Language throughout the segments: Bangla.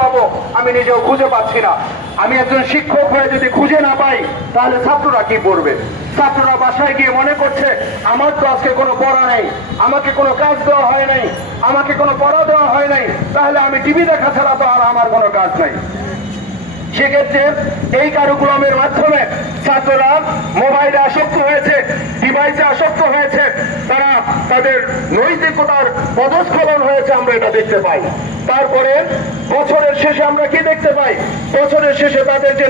পাবো, আমি নিজেও খুঁজে পাচ্ছি না। আমি একজন শিক্ষক হয়ে যদি খুঁজে না পাই, তাহলে ছাত্ররা কি পড়বে ছাত্ররা বাসায় গিয়ে মনে করছে, আমার তো আজকে কোনো পড়া নেই, আমাকে কোনো কাজ দেওয়া হয় নাই, আমাকে কোনো পড়া দেওয়া হয় নাই, তাহলে আমি টিভি দেখা ছাড়া তো আর আমার কোনো কাজ নাই। সেক্ষেত্রে এই কারুকুলামের মাধ্যমে ছাত্ররা মোবাইলে আসক্ত হয়েছে ডিভাইসে আসক্ত হয়েছে তারা তাদের নৈতিকতার পদস্খলন হয়েছে, আমরা এটা দেখতে পাই। তারপরে বছরের শেষে আমরা কি দেখতে পাই? বছরের শেষে তাদের যে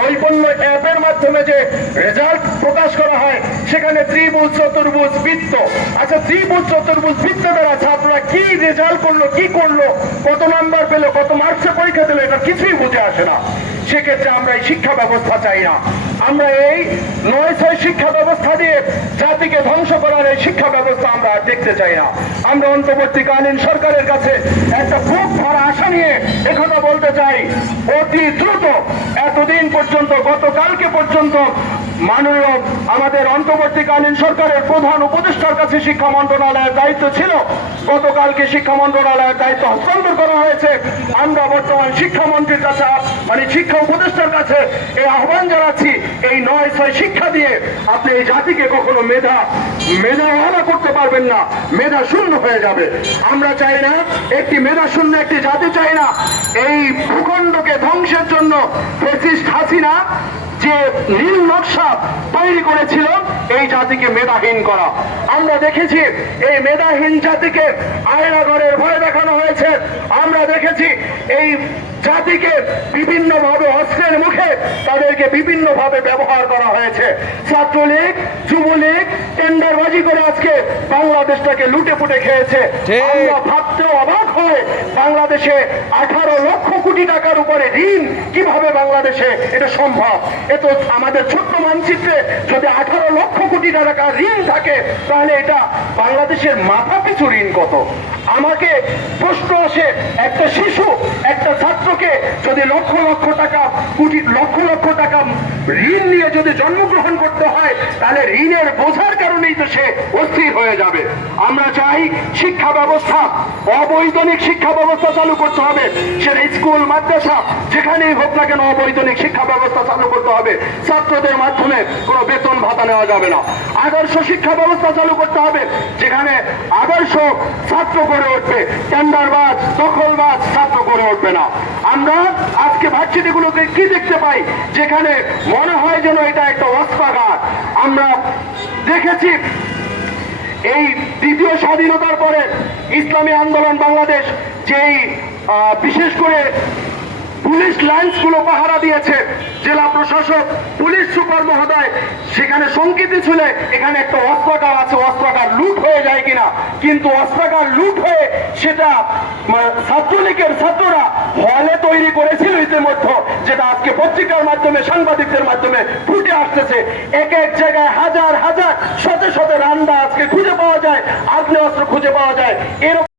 নৈপুণ্য অ্যাপের মাধ্যমে যে রেজাল্ট প্রকাশ করা হয়, সেখানে ত্রিভুজ, চতুর্ভুজ, বৃত্ত। আচ্ছা ত্রিভুজ, চতুর্ভুজ, বৃত্ত দ্বারা ছাত্ররা কি রেজাল্ট করল, কি করল, কত নাম্বার পেল, কত মার্কসে পরীক্ষা দিল, এটা কিছুই বুঝে আসে না। সেক্ষেত্রে আমরা এই শিক্ষা ব্যবস্থা চাই না। আমরা এই নয় ছয় শিক্ষা ব্যবস্থা দিয়ে জাতিকে ধ্বংস করার এই শিক্ষা ব্যবস্থা আমরা দেখতে চাই না। আমরা অন্তর্বর্তীকালীন সরকারের কাছে একটা খুব ভরা আশা নিয়ে একথা বলতে চাই। অতি দ্রুত এতদিন পর্যন্ত, গতকালকে পর্যন্ত মাননীয় আমাদের অন্তর্বর্তীকালীন সরকারের প্রধান উপদেষ্টার কাছে শিক্ষা মন্ত্রণালয়ের দায়িত্ব ছিল। গতকালকে শিক্ষা মন্ত্রণালয়ের দায়িত্ব হস্তান্তর করা হয়েছে। আমরা বর্তমান শিক্ষামন্ত্রীর কাছে মানে শিক্ষা উপদেষ্টার কাছে এই আহ্বান জানাচ্ছি, এই নয় ছয় শিক্ষা দিয়ে আপনি এই জাতিকে কখনো মেধা মেধা মেধাওয়ালা করতে পারবেন না, মেধা শূন্য হয়ে যাবে। আমরা চাই না একটি মেধা শূন্য, একটি জাতি চাই না। এই ভূখণ্ডকে ধ্বংসের জন্য ফেসিস্ট হাসিনা যে নীল নকশা তৈরি করেছিল এই জাতিকে মেধাহীন করা। আমরা দেখেছি এই মেধাহীন জাতিকে আয়নাগরের ভয় দেখানো হয়েছে। আমরা দেখেছি এই জাতিকে বিভিন্ন ভাবে অস্ত্রের মুখে তাদেরকে বিভিন্ন ভাবে ব্যবহার করা হয়েছে। ছাত্রলীগ যুবলীগ টেন্ডারবাজি করে আজকে বাংলাদেশটাকে লুটে পুটে খেয়েছে আমরা ভাবতে অবাক হয়ে বাংলাদেশে আঠারো লক্ষ কোটি টাকার উপরে ঋণ কীভাবে বাংলাদেশে এটা সম্ভব? এ তো আমাদের ছোট্ট মানচিত্রে যদি আঠারো লক্ষ কোটি টাকা ঋণ থাকে, তাহলে এটা বাংলাদেশের মাথা পিছু ঋণ কত? আমাকে প্রশ্ন আসে, একটা শিশু, একটা ছাত্রকে যদি লক্ষ লক্ষ টাকা, কোটি লক্ষ লক্ষ টাকা ঋণ নিয়ে যদি জন্মগ্রহণ করতে হয়, তাহলে ঋণের বোঝার কারণেই তো সে হয়ে যাবে। আমরা চাই শিক্ষা ব্যবস্থা, অবৈতনিক শিক্ষা ব্যবস্থা চালু করতে হবে। সেটা স্কুল, মাদ্রাসা, যেখানেই হোক না কেন অবৈতনিক শিক্ষা ব্যবস্থা চালু করতে হবে। ছাত্রদের মাধ্যমে কোনো বেতন ভাতা নেওয়া যাবে না। আদর্শ শিক্ষা ব্যবস্থা চালু করতে হবে, যেখানে আদর্শ ছাত্র গড়ে উঠবে। টেন্ডারবাজ দখলবাজ ছাত্র গড়ে উঠবে না। আমরা আজকে ভার্সিটিগুলোকে কি দেখতে পাই? যেখানে মনে হয় যেন এটা একটা অস্ত্রাগার আমরা দেখেছি এই দ্বিতীয় স্বাধীনতার পরে ইসলামী আন্দোলন বাংলাদেশ যেই বিশেষ করে পুলিশ লাইন্সগুলো পাহারা দিয়েছে জেলা প্রশাসক পুলিশ সুপার মহোদয় সেখানে সংকেতে ছিল এখানে একটা অস্ত্রাগার আছে অস্ত্রাগার লুট হয়ে যায় কিনা। কিন্তু অস্ত্রাগার লুট হয়ে সেটা মানে, ছাত্রলীগের ছাত্ররা হলে তৈরি করেছিল ইতিমধ্যে। যেটা আজকে পত্রিকার মাধ্যমে, সাংবাদিকদের মাধ্যমে ফুটে আসতেছে। এক এক জায়গায় হাজার হাজার, শত শত রান্না আজকে খুঁজে পাওয়া যায়, আগ্নেয়াস্ত্র খুঁজে পাওয়া যায়। এরকম